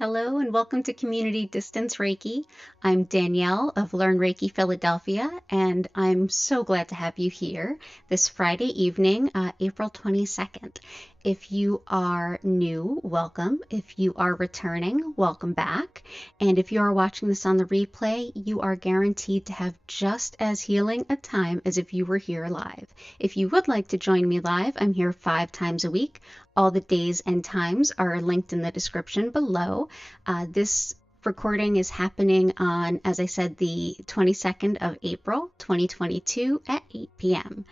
Hello and welcome to Community Distance Reiki. I'm Danielle of Learn Reiki Philadelphia, and I'm so glad to have you here this Friday evening, April 22nd. If you are new, welcome. If you are returning, welcome back. And if you are watching this on the replay, you are guaranteed to have just as healing a time as if you were here live. If you would like to join me live, I'm here 5 times a week. All the days and times are linked in the description below. This recording is happening on, as I said, the 22nd of April, 2022 at 8 p.m.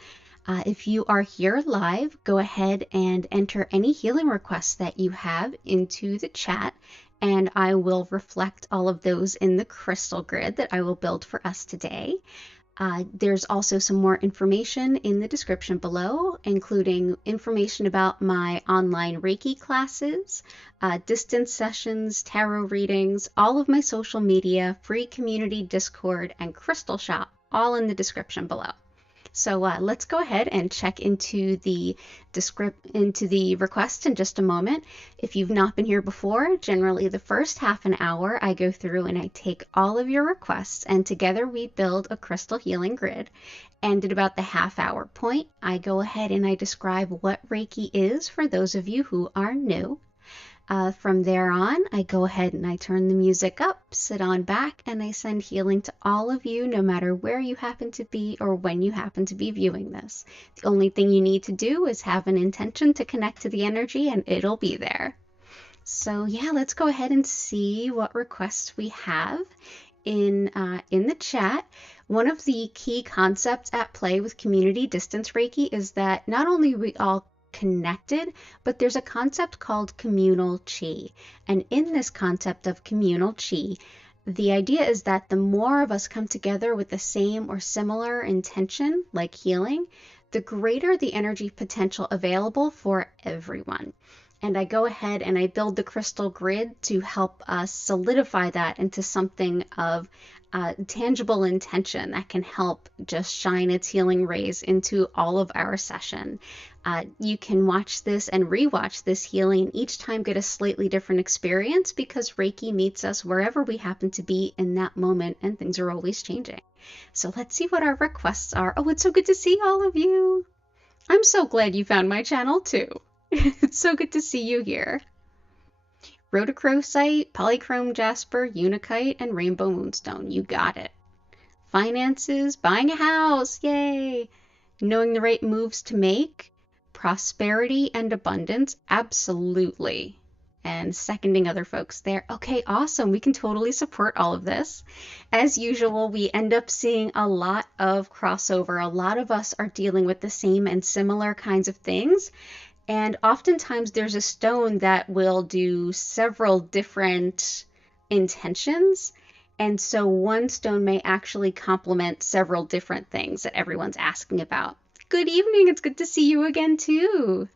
If you are here live, go ahead and enter any healing requests that you have into the chat, and I will reflect all of those in the crystal grid that I will build for us today. There's also some more information in the description below, including information about my online Reiki classes, distance sessions, tarot readings, all of my social media, free community Discord, and crystal shop, all in the description below. So let's go ahead and check into the request in just a moment. If you've not been here before, generally the first half an hour I go through and I take all of your requests and together we build a crystal healing grid. And at about the half-hour point, I go ahead and I describe what Reiki is for those of you who are new. From there on, I go ahead and I turn the music up, sit on back, and I send healing to all of you, no matter where you happen to be or when you happen to be viewing this. The only thing you need to do is have an intention to connect to the energy, and it'll be there. So yeah, let's go ahead and see what requests we have in the chat. One of the key concepts at play with community distance Reiki is that not only we all connected, but there's a concept called communal chi. And in this concept of communal chi, the idea is that the more of us come together with the same or similar intention, like healing, the greater the energy potential available for everyone. And I go ahead and I build the crystal grid to help us solidify that into something of tangible intention that can help just shine its healing rays into all of our session. You can watch this and rewatch this healing and each time get a slightly different experience because Reiki meets us wherever we happen to be in that moment and things are always changing. So let's see what our requests are. Oh, it's so good to see all of you. I'm so glad you found my channel too. It's so good to see you here. Rhodochrosite, Polychrome Jasper, Unakite, and Rainbow Moonstone. You got it. Finances, buying a house, yay! Knowing the right moves to make, prosperity and abundance, absolutely. And seconding other folks there. Okay, awesome. We can totally support all of this. As usual, we end up seeing a lot of crossover. A lot of us are dealing with the same and similar kinds of things. And oftentimes there's a stone that will do several different intentions. And so one stone may actually complement several different things that everyone's asking about. Good evening. It's good to see you again, too.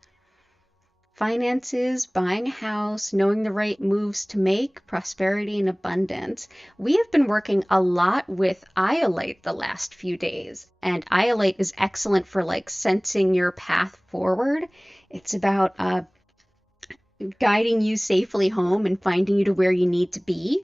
Finances, buying a house, knowing the right moves to make, prosperity and abundance. We have been working a lot with iolite the last few days. And iolite is excellent for like sensing your path forward. It's about guiding you safely home and finding you to where you need to be.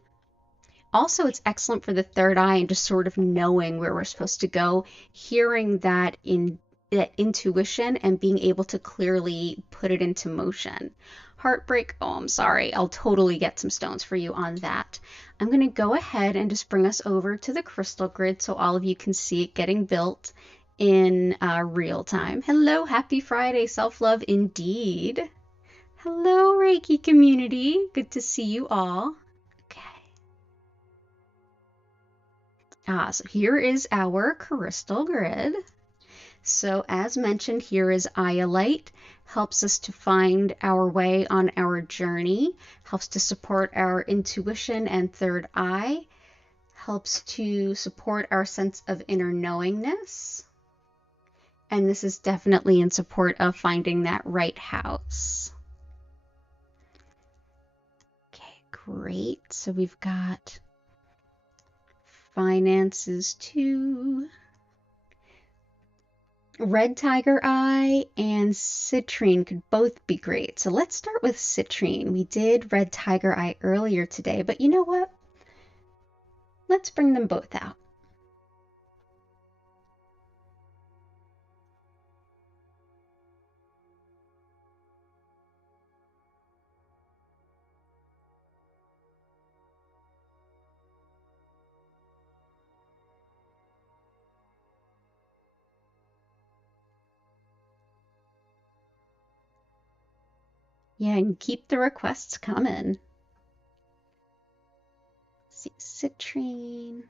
Also, it's excellent for the third eye and just sort of knowing where we're supposed to go, hearing that intuition and being able to clearly put it into motion. Heartbreak, oh, I'm sorry. I'll totally get some stones for you on that. I'm going to go ahead and just bring us over to the crystal grid so all of you can see it getting built in real time. Hello, happy Friday, self-love indeed. Hello, Reiki community. Good to see you all. So here is our crystal grid. So as mentioned, here is iolite, helps us to find our way on our journey, helps to support our intuition and third eye, helps to support our sense of inner knowingness. And this is definitely in support of finding that right house. Okay, great. So we've got finances too. Red Tiger Eye and Citrine could both be great. So let's start with Citrine. We did Red Tiger Eye earlier today, but you know what? Let's bring them both out. Yeah, and keep the requests coming. Let's see, Citrine.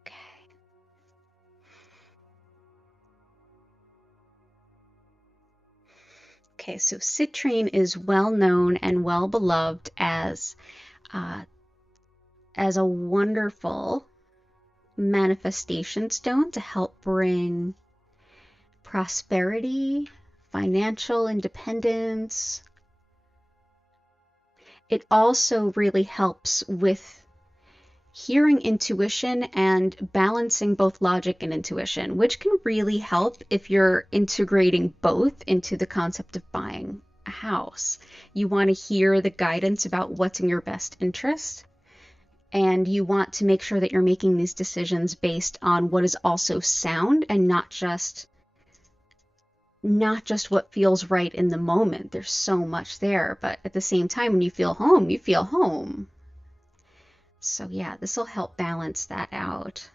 Okay. Okay, so Citrine is well known and well beloved as a wonderful manifestation stone to help bring prosperity, financial independence. It also really helps with hearing intuition and balancing both logic and intuition, which can really help if you're integrating both into the concept of buying a house. You want to hear the guidance about what's in your best interest, and you want to make sure that you're making these decisions based on what is also sound and not just what feels right in the moment. There's so much there, but at the same time, when you feel home, you feel home. So yeah, this will help balance that out.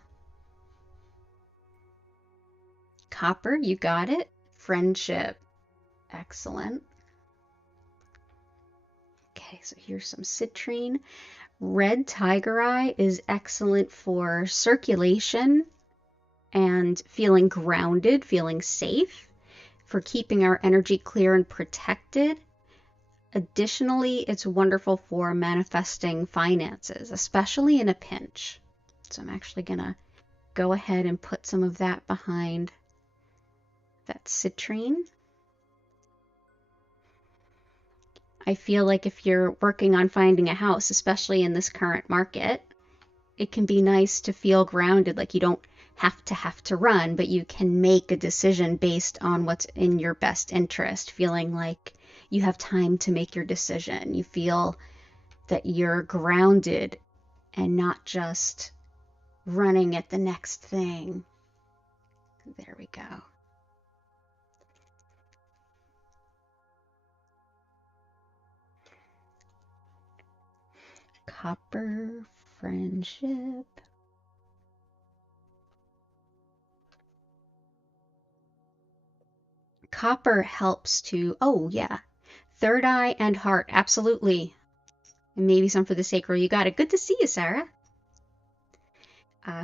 Copper, you got it. Friendship, excellent. Okay, so here's some citrine. Red tiger eye is excellent for circulation and feeling grounded, feeling safe, for keeping our energy clear and protected. Additionally, it's wonderful for manifesting finances, especially in a pinch. So I'm actually going to go ahead and put some of that behind that citrine. I feel like if you're working on finding a house, especially in this current market, it can be nice to feel grounded, like you don't have to run, but you can make a decision based on what's in your best interest, feeling like you have time to make your decision. You feel that you're grounded and not just running at the next thing. There we go. Copper, friendship. Copper helps to, oh yeah, third eye and heart, absolutely. And maybe some for the sacral. You got it. Good to see you, Sarah.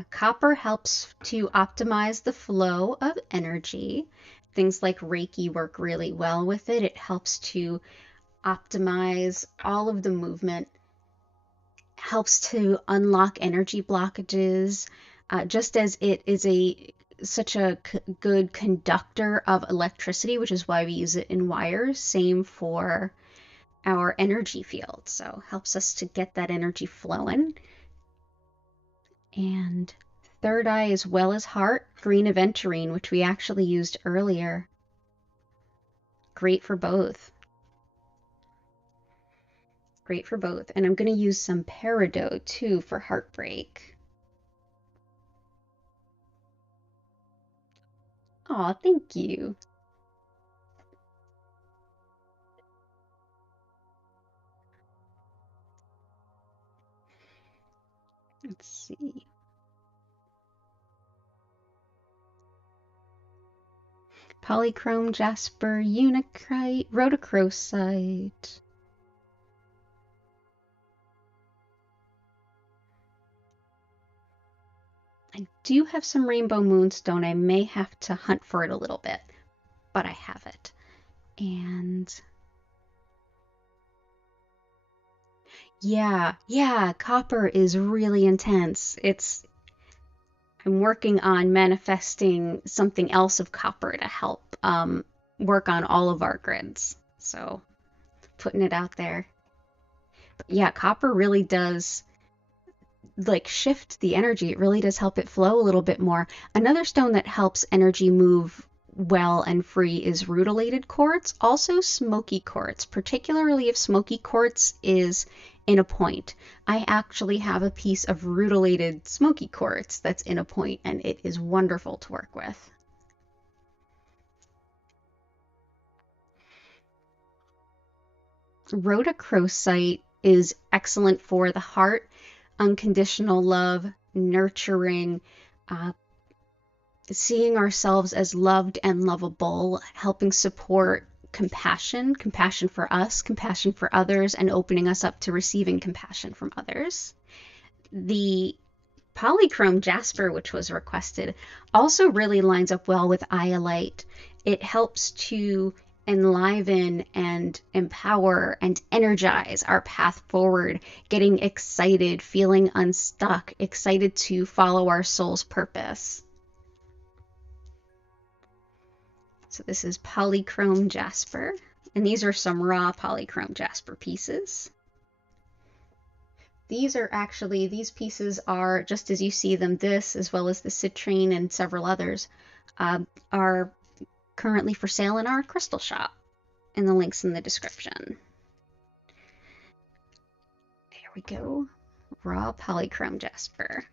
Copper helps to optimize the flow of energy. Things like Reiki work really well with it. It helps to optimize all of the movement, helps to unlock energy blockages, just as it is such a good conductor of electricity, which is why we use it in wires. Same for our energy field. So helps us to get that energy flowing. And third eye as well as heart, green aventurine, which we actually used earlier. Great for both. Great for both. And I'm going to use some peridot too for heartbreak. Aw, thank you. Let's see. Polychrome Jasper, unakite, Rhodochrosite. I do have some rainbow moonstone. I may have to hunt for it a little bit, but I have it. And yeah, copper is really intense. I'm working on manifesting something else of copper to help work on all of our grids. So putting it out there. But yeah, copper really does like shift the energy. It really does help it flow a little bit more. Another stone that helps energy move well and free is rutilated quartz, also smoky quartz, particularly if smoky quartz is in a point. I actually have a piece of rutilated smoky quartz that's in a point, and it is wonderful to work with. Rhodochrosite is excellent for the heart, unconditional love, nurturing, seeing ourselves as loved and lovable, helping support compassion, compassion for us, compassion for others, and opening us up to receiving compassion from others. The Polychrome Jasper, which was requested, also really lines up well with iolite. It helps to enliven and empower and energize our path forward, getting excited, feeling unstuck, excited to follow our soul's purpose. So this is Polychrome Jasper, and these are some raw Polychrome Jasper pieces. These pieces are just as you see them. This, as well as the Citrine and several others, are currently for sale in our crystal shop, and the link's in the description. There we go. Raw Polychrome Jasper.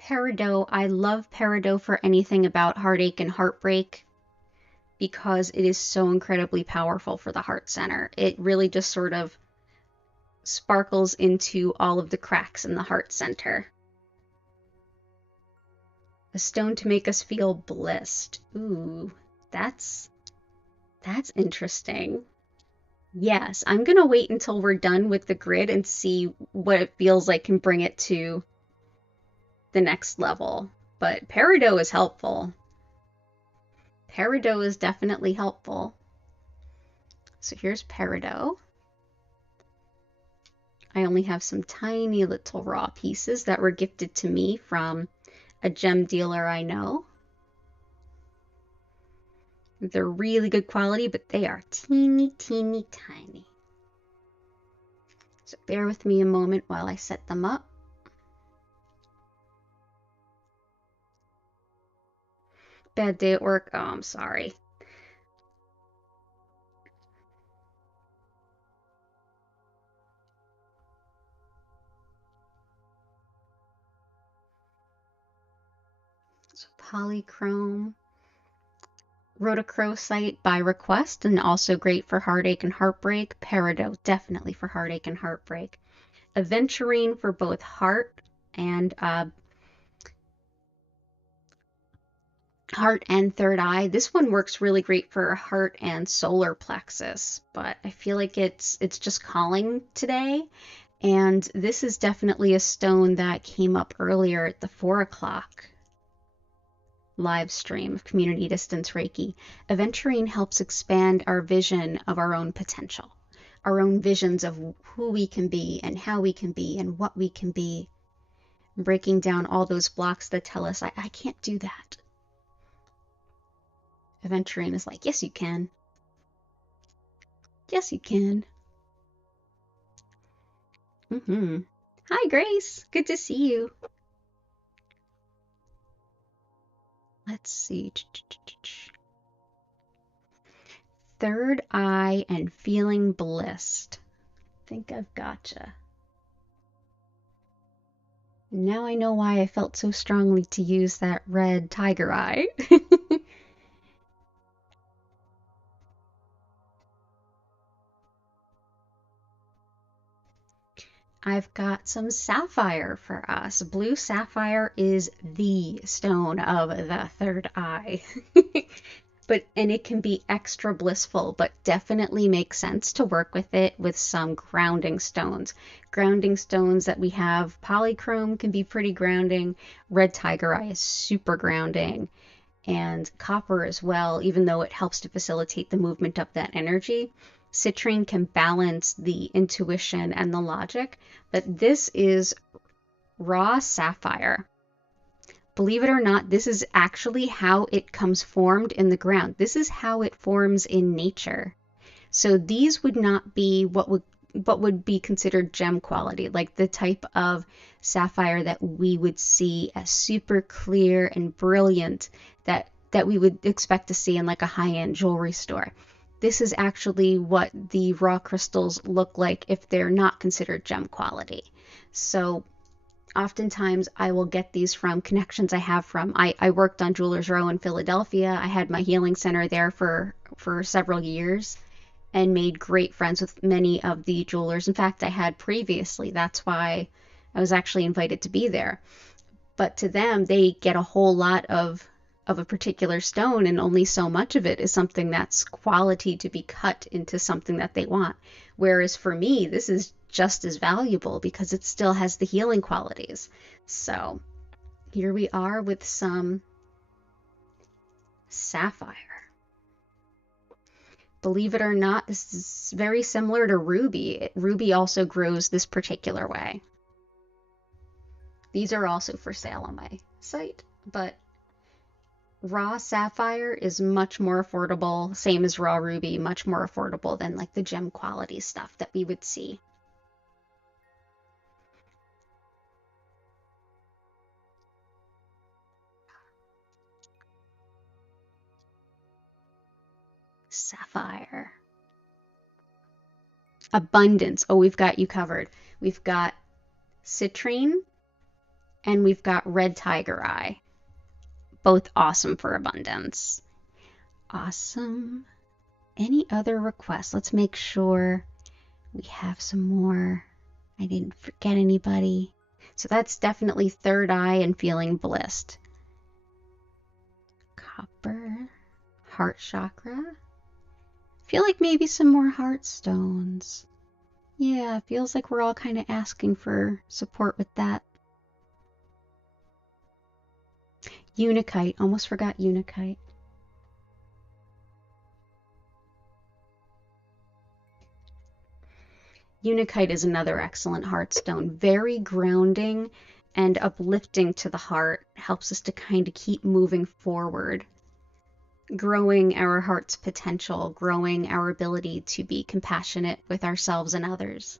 Peridot. I love peridot for anything about heartache and heartbreak because it is so incredibly powerful for the heart center. It really just sort of sparkles into all of the cracks in the heart center. A stone to make us feel blissed. Ooh, that's interesting. Yes, I'm gonna wait until we're done with the grid and see what it feels like and bring it to the next level. But peridot is helpful. Peridot is definitely helpful. So here's peridot. I only have some tiny little raw pieces that were gifted to me from a gem dealer I know. They're really good quality, but they are teeny, teeny, tiny. So bear with me a moment while I set them up. Bad day at work? Oh, I'm sorry. So Polychrome Rhodochrosite by request, and also great for heartache and heartbreak. Peridot, definitely for heartache and heartbreak. Aventurine for both heart and third eye. This one works really great for heart and solar plexus, but I feel like it's just calling today. And this is definitely a stone that came up earlier at the 4 o'clock live stream of Community Distance Reiki. Aventurine helps expand our vision of our own potential, our own visions of who we can be and how we can be and what we can be, breaking down all those blocks that tell us, I can't do that. Aventurine is like, yes, you can. Yes, you can. Hi, Grace. Good to see you. Let's see. Third eye and feeling blissed. I think I've gotcha. Now I know why I felt so strongly to use that red tiger eye. I've got some sapphire for us. Blue sapphire is the stone of the third eye. And it can be extra blissful, but definitely makes sense to work with it with some grounding stones. Grounding stones that we have, polychrome can be pretty grounding. Red tiger eye is super grounding. And copper as well, even though it helps to facilitate the movement of that energy. Citrine can balance the intuition and the logic, but this is raw sapphire. Believe it or not, this is actually how it comes formed in the ground. This is how it forms in nature. So these would not be what would be considered gem quality, like the type of sapphire that we would see as super clear and brilliant that we would expect to see in like a high-end jewelry store. This is actually what the raw crystals look like if they're not considered gem quality. So oftentimes I will get these from connections I have from, I worked on Jewelers Row in Philadelphia. I had my healing center there for several years and made great friends with many of the jewelers. In fact, I had previously. That's why I was actually invited to be there. But to them, they get a whole lot of a particular stone, and only so much of it is something that's quality to be cut into something that they want. Whereas for me, this is just as valuable because it still has the healing qualities. So here we are with some sapphire. Believe it or not, this is very similar to ruby. Ruby also grows this particular way. These are also for sale on my site, but raw sapphire is much more affordable, same as raw ruby, much more affordable than like the gem quality stuff that we would see. Sapphire. Abundance. Oh, we've got you covered. We've got citrine and we've got red tiger eye. Both awesome for abundance. Awesome. Any other requests? Let's make sure we have some more. I didn't forget anybody. So that's definitely third eye and feeling blissed. Copper, heart chakra. Feel like maybe some more heart stones. Yeah, feels like we're all kind of asking for support with that. Unakite, almost forgot unakite. Unakite is another excellent heart stone. Very grounding and uplifting to the heart. Helps us to kind of keep moving forward. Growing our heart's potential, growing our ability to be compassionate with ourselves and others.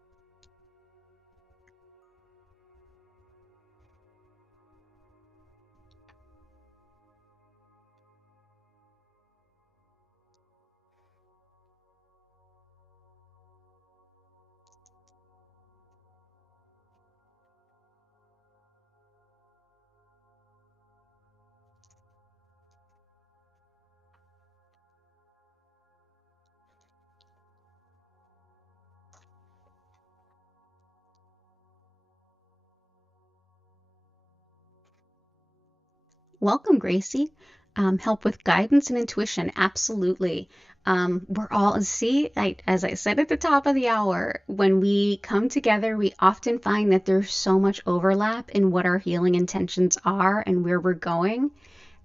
Welcome, Gracie. Help with guidance and intuition. Absolutely. We're all, as I said at the top of the hour, when we come together, we often find that there's so much overlap in what our healing intentions are and where we're going.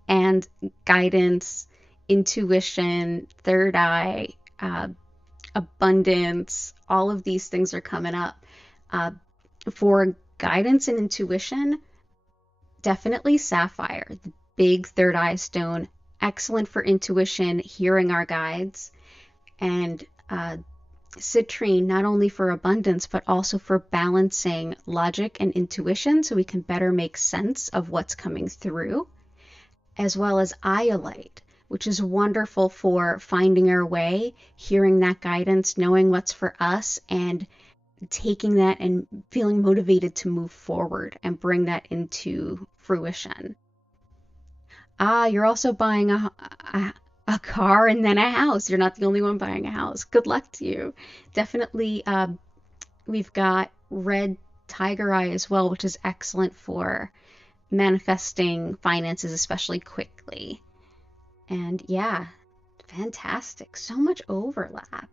And guidance, intuition, third eye, abundance, all of these things are coming up. For guidance and intuition, definitely sapphire, the big third eye stone, excellent for intuition, hearing our guides, and citrine, not only for abundance, but also for balancing logic and intuition so we can better make sense of what's coming through, as well as iolite, which is wonderful for finding our way, hearing that guidance, knowing what's for us, and taking that and feeling motivated to move forward and bring that into fruition. You're also buying a car and then a house. You're not the only one buying a house. Good luck to you. Definitely, we've got red tiger eye as well, which is excellent for manifesting finances, especially quickly. And yeah, fantastic. So much overlap.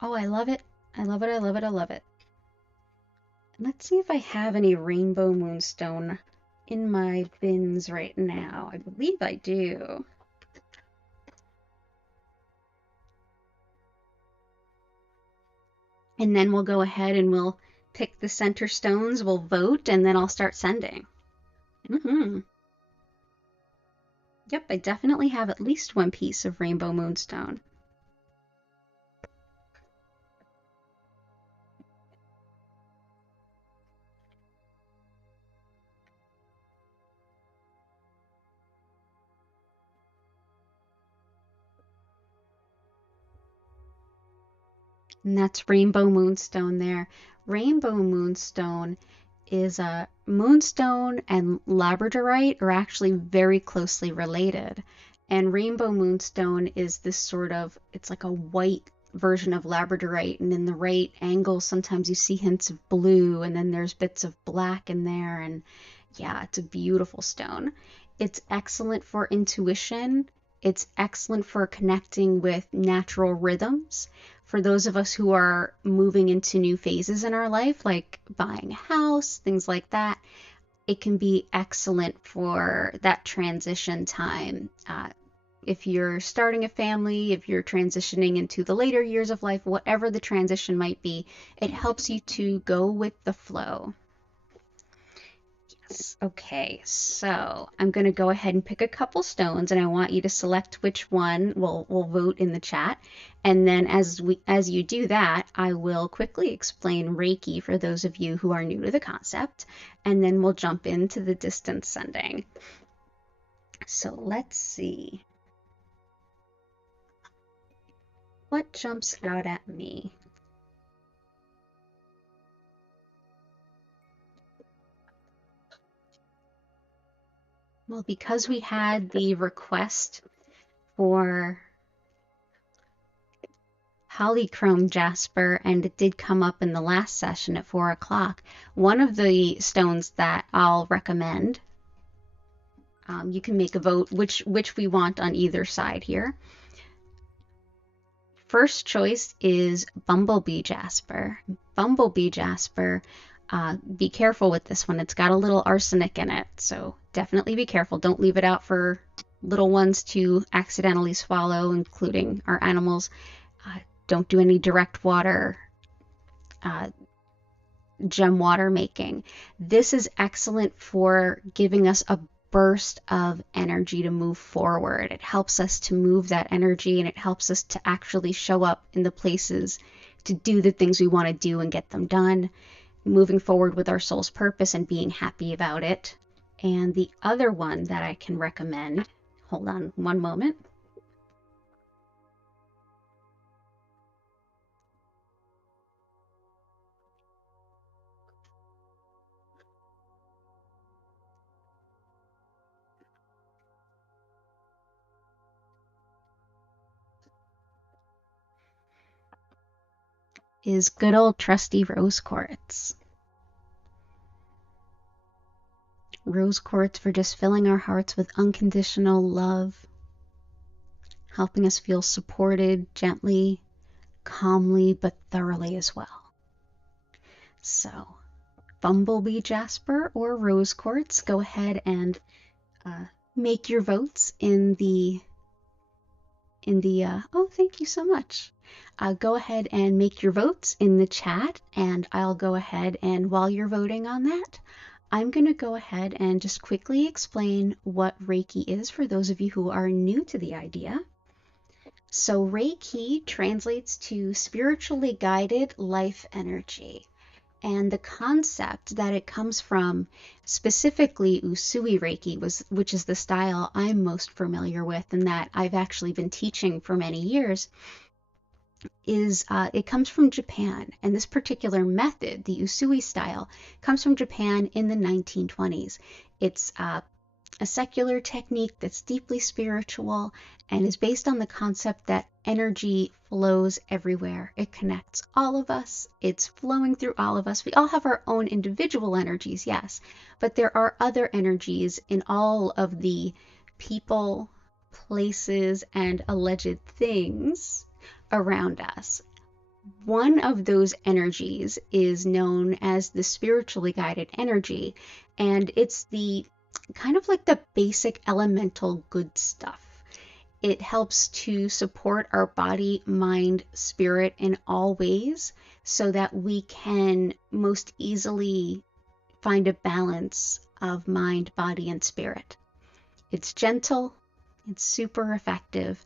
Oh, I love it. I love it. I love it. I love it. Let's see if I have any rainbow moonstone in my bins right now. I believe I do. And then we'll go ahead and we'll pick the center stones, we'll vote, and then I'll start sending. Yep, I definitely have at least one piece of rainbow moonstone. And that's rainbow moonstone there. Rainbow moonstone is a moonstone and labradorite are actually very closely related. And rainbow moonstone is this sort of, it's like a white version of labradorite, and in the right angle sometimes you see hints of blue, and then there's bits of black in there, and yeah, it's a beautiful stone. It's excellent for intuition. It's excellent for connecting with natural rhythms. For those of us who are moving into new phases in our life, like buying a house, things like that, it can be excellent for that transition time. If you're starting a family, if you're transitioning into the later years of life, whatever the transition might be, it helps you to go with the flow. Yes. Okay, so I'm going to go ahead and pick a couple stones, and I want you to select which one. We'll vote in the chat. And then as you do that, I will quickly explain Reiki for those of you who are new to the concept, and then we'll jump into the distance sending. So let's see. What jumps out at me? Well, because we had the request for Polychrome Jasper, and it did come up in the last session at 4 o'clock. One of the stones that I'll recommend, you can make a vote which we want on either side here. First choice is Bumblebee Jasper. Bumblebee Jasper, be careful with this one. It's got a little arsenic in it, so definitely be careful. Don't leave it out for little ones to accidentally swallow, including our animals. Don't do any direct water, gem water making. This is excellent for giving us a burst of energy to move forward. It helps us to move that energy, and it helps us to actually show up in the places to do the things we want to do and get them done, moving forward with our soul's purpose and being happy about it. And the other one that I can recommend, hold on one moment. Is good old trusty rose quartz. Rose quartz for just filling our hearts with unconditional love, helping us feel supported gently, calmly, but thoroughly as well. So, Bumblebee Jasper or rose quartz, go ahead and make your votes in the oh, thank you so much. Go ahead and make your votes in the chat, and I'll go ahead and while you're voting on that, I'm going to go ahead and just quickly explain what Reiki is for those of you who are new to the idea. So Reiki translates to spiritually guided life energy. And the concept that it comes from, specifically Usui Reiki, which is the style I'm most familiar with and that I've actually been teaching for many years, is it comes from Japan. And this particular method, the Usui style, comes from Japan in the 1920s. It's a secular technique that's deeply spiritual and is based on the concept that energy flows everywhere. It connects all of us. It's flowing through all of us. We all have our own individual energies, yes, but there are other energies in all of the people, places, and alleged things around us. One of those energies is known as the spiritually guided energy, and it's the kind of like the basic elemental good stuff. It helps to support our body, mind, spirit in all ways so that we can most easily find a balance of mind, body, and spirit. It's gentle, It's super effective,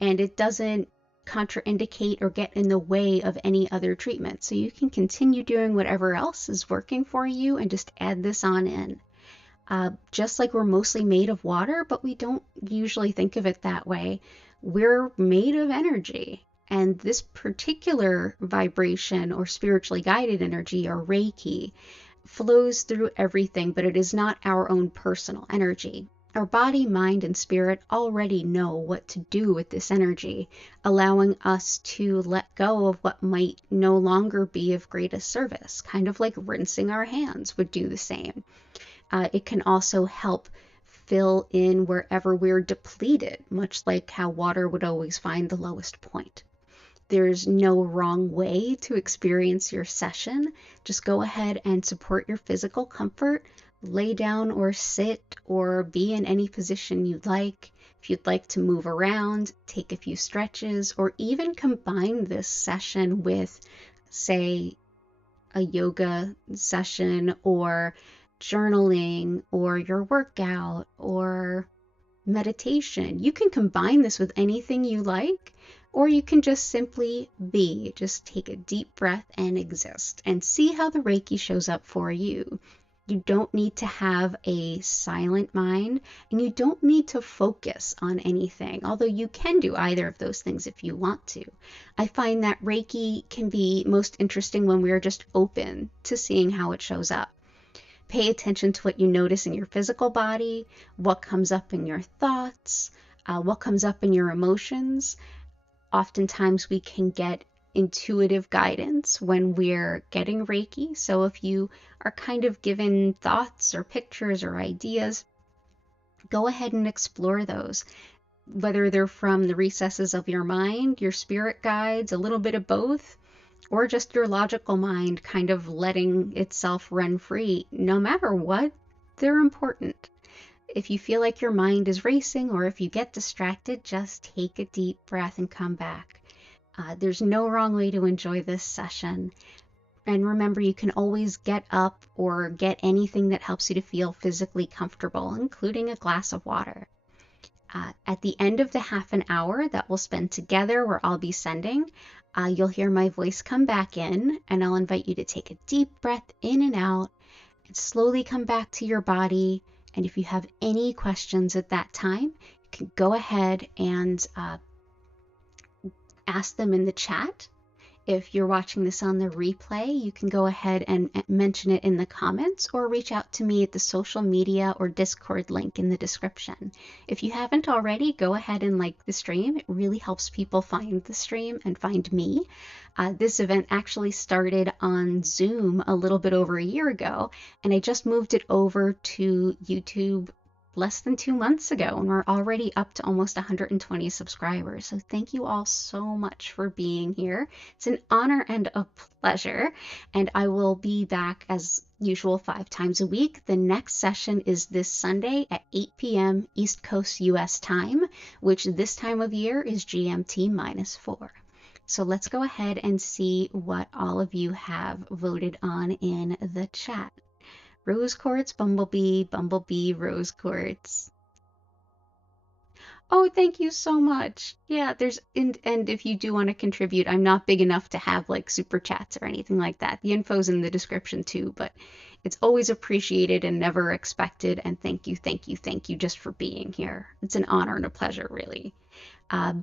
and it doesn't contraindicate or get in the way of any other treatment. So you can continue doing whatever else is working for you and just add this on in. Just like we're mostly made of water, but we don't usually think of it that way. We're made of energy. And this particular vibration or spiritually guided energy or Reiki flows through everything, but it is not our own personal energy. Our body, mind, and spirit already know what to do with this energy, allowing us to let go of what might no longer be of greatest service, kind of like rinsing our hands would do the same. It can also help fill in wherever we're depleted, much like how water would always find the lowest point. There's no wrong way to experience your session. Just go ahead and support your physical comfort. Lay down or sit or be in any position you'd like. If you'd like to move around, take a few stretches, or even combine this session with, say, a yoga session or journaling or your workout or meditation. You can combine this with anything you like, or you can just simply be. Just take a deep breath and exist and see how the Reiki shows up for you. You don't need to have a silent mind, and you don't need to focus on anything, although you can do either of those things if you want to. I find that Reiki can be most interesting when we're just open to seeing how it shows up. Pay attention to what you notice in your physical body, what comes up in your thoughts, what comes up in your emotions. Oftentimes we can get intuitive guidance when we're getting Reiki. So if you are kind of given thoughts or pictures or ideas, go ahead and explore those. Whether they're from the recesses of your mind, your spirit guides, a little bit of both, or just your logical mind kind of letting itself run free. No matter what, they're important. If you feel like your mind is racing or if you get distracted, just take a deep breath and come back. There's no wrong way to enjoy this session. And remember, you can always get up or get anything that helps you to feel physically comfortable, including a glass of water. At the end of the half an hour that we'll spend together, where I'll be sending, you'll hear my voice come back in, and I'll invite you to take a deep breath in and out and slowly come back to your body. And if you have any questions at that time, you can go ahead and ask them in the chat. If you're watching this on the replay, you can go ahead and mention it in the comments or reach out to me at the social media or Discord link in the description. If you haven't already, go ahead and like the stream. It really helps people find the stream and find me. This event actually started on Zoom a little bit over a year ago, and I just moved it over to YouTube less than 2 months ago, and we're already up to almost 120 subscribers. So thank you all so much for being here. It's an honor and a pleasure, and I will be back as usual 5 times a week. The next session is this Sunday at 8 p.m. East Coast US time, which this time of year is GMT -4. So let's go ahead and see what all of you have voted on in the chat. Rose Quartz, Bumblebee, Bumblebee, Rose Quartz. Oh, thank you so much. Yeah, and if you do want to contribute, I'm not big enough to have like super chats or anything like that. The info's in the description too, but it's always appreciated and never expected. And thank you, thank you, thank you just for being here. It's an honor and a pleasure, really. I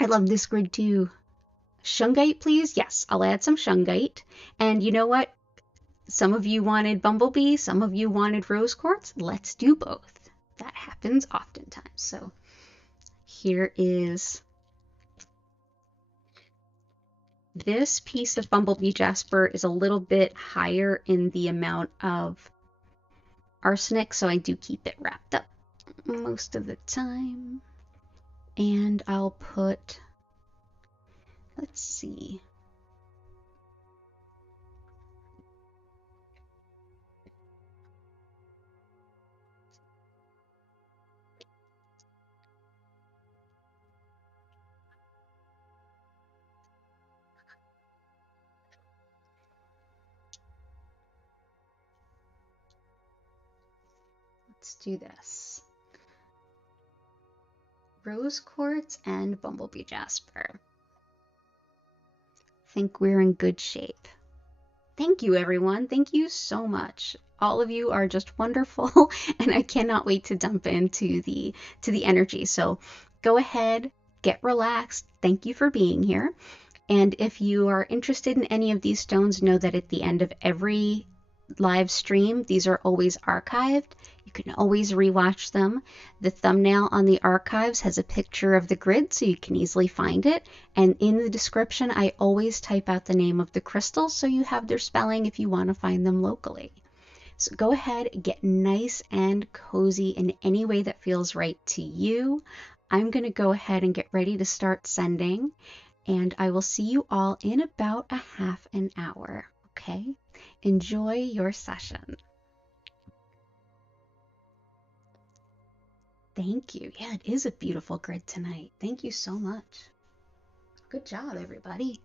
love this grid too. Shungite, please. Yes, I'll add some shungite. And you know what? Some of you wanted Bumblebee, some of you wanted Rose Quartz. Let's do both. That happens oftentimes. So here is this piece of Bumblebee Jasper is a little bit higher in the amount of arsenic, so I do keep it wrapped up most of the time. And I'll put, let's see. Let's do this. Rose Quartz and Bumblebee Jasper. I think we're in good shape. Thank you, everyone. Thank you so much. All of you are just wonderful, and I cannot wait to dump into the energy. So go ahead, get relaxed. Thank you for being here. And if you are interested in any of these stones, know that at the end of every live stream, these are always archived. You can always rewatch them. The thumbnail on the archives has a picture of the grid so you can easily find it. And in the description, I always type out the name of the crystals so you have their spelling if you want to find them locally. So go ahead, get nice and cozy in any way that feels right to you. I'm going to go ahead and get ready to start sending, and I will see you all in about a half an hour, okay? Enjoy your session. Thank you. Yeah, it is a beautiful grid tonight. Thank you so much. Good job, everybody.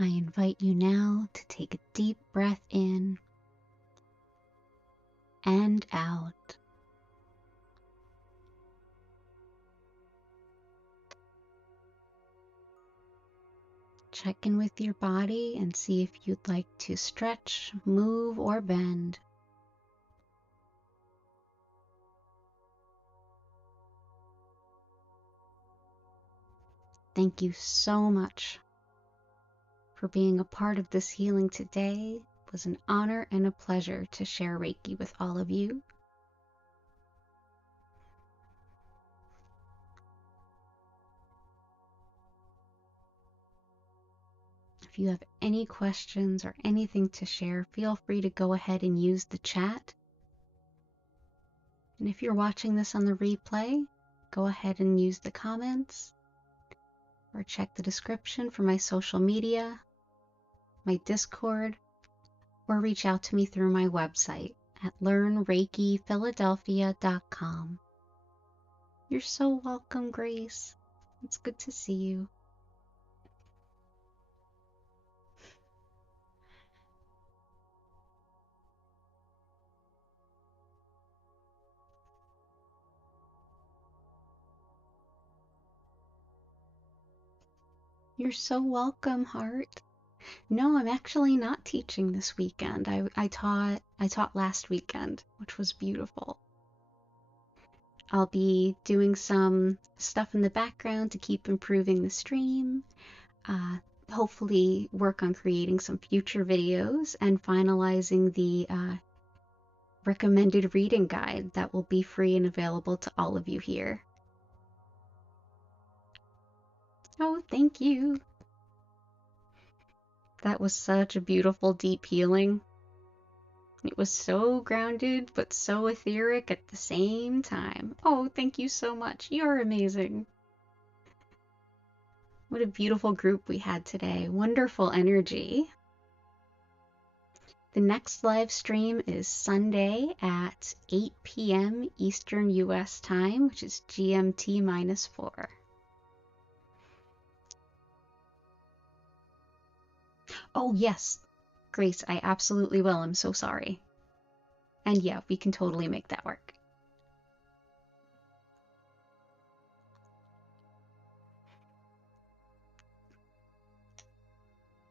I invite you now to take a deep breath in and out. Check in with your body and see if you'd like to stretch, move, or bend. Thank you so much for being a part of this healing today. It was an honor and a pleasure to share Reiki with all of you. If you have any questions or anything to share, feel free to go ahead and use the chat. And if you're watching this on the replay, go ahead and use the comments or check the description for my social media, my Discord, or reach out to me through my website at learnreikiphiladelphia.com. You're so welcome, Grace. It's good to see you. You're so welcome, Heart. No, I'm actually not teaching this weekend. I taught last weekend, which was beautiful. I'll be doing some stuff in the background to keep improving the stream. Hopefully work on creating some future videos and finalizing the recommended reading guide that will be free and available to all of you here. Oh, thank you. That was such a beautiful, deep healing. It was so grounded, but so etheric at the same time. Oh, thank you so much. You're amazing. What a beautiful group we had today. Wonderful energy. The next live stream is Sunday at 8 p.m. Eastern US time, which is GMT -4. Oh, yes, Grace, I absolutely will. I'm so sorry. And yeah, we can totally make that work.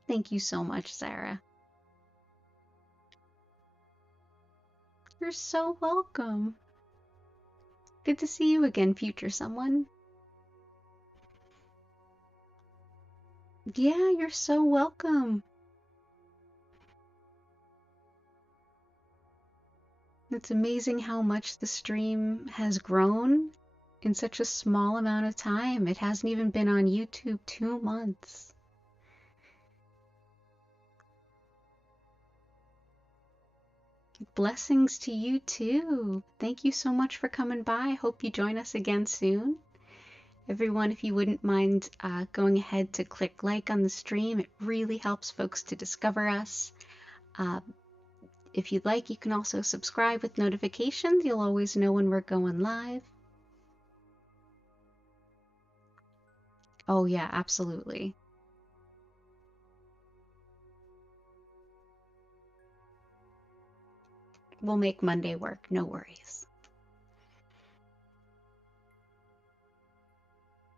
Thank you so much, Sarah. You're so welcome. Good to see you again, future someone. Yeah, you're so welcome. It's amazing how much the stream has grown in such a small amount of time. It hasn't even been on YouTube 2 months. Blessings to you too. Thank you so much for coming by. Hope you join us again soon. Everyone, if you wouldn't mind going ahead to click like on the stream, it really helps folks to discover us. If you'd like, you can also subscribe with notifications. You'll always know when we're going live. Oh yeah, absolutely. We'll make Monday work, no worries.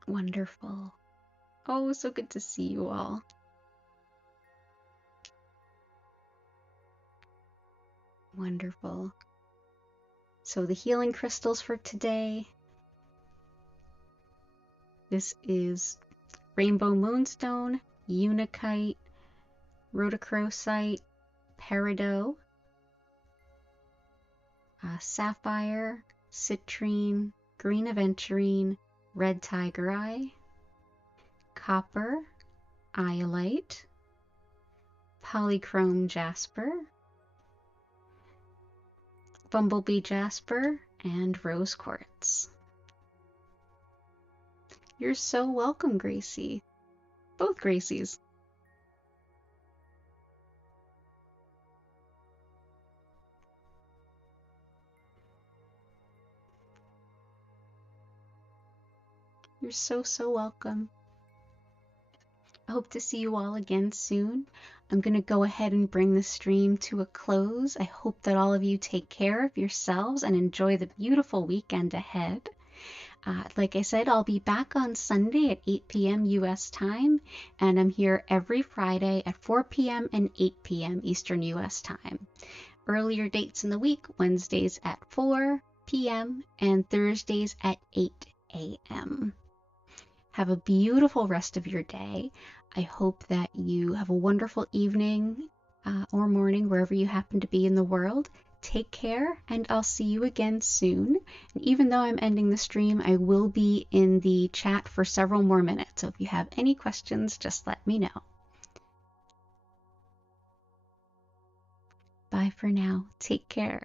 Wonderful. Oh, so good to see you all. Wonderful. So the healing crystals for today. This is Rainbow Moonstone, Unakite, Rhodochrosite, Peridot, Sapphire, Citrine, Green Aventurine, Red Tiger Eye, Copper, Iolite, Polychrome Jasper, Bumblebee Jasper, and Rose Quartz. You're so welcome, Gracie. Both Gracies. You're so welcome. I hope to see you all again soon. I'm going to go ahead and bring the stream to a close. I hope that all of you take care of yourselves and enjoy the beautiful weekend ahead. Like I said, I'll be back on Sunday at 8 p.m. U.S. time, and I'm here every Friday at 4 p.m. and 8 p.m. Eastern U.S. time. Earlier dates in the week, Wednesdays at 4 p.m. and Thursdays at 8 a.m. Have a beautiful rest of your day. I hope that you have a wonderful evening or morning wherever you happen to be in the world. Take care, and I'll see you again soon. And even though I'm ending the stream, I will be in the chat for several more minutes. So if you have any questions, just let me know. Bye for now. Take care.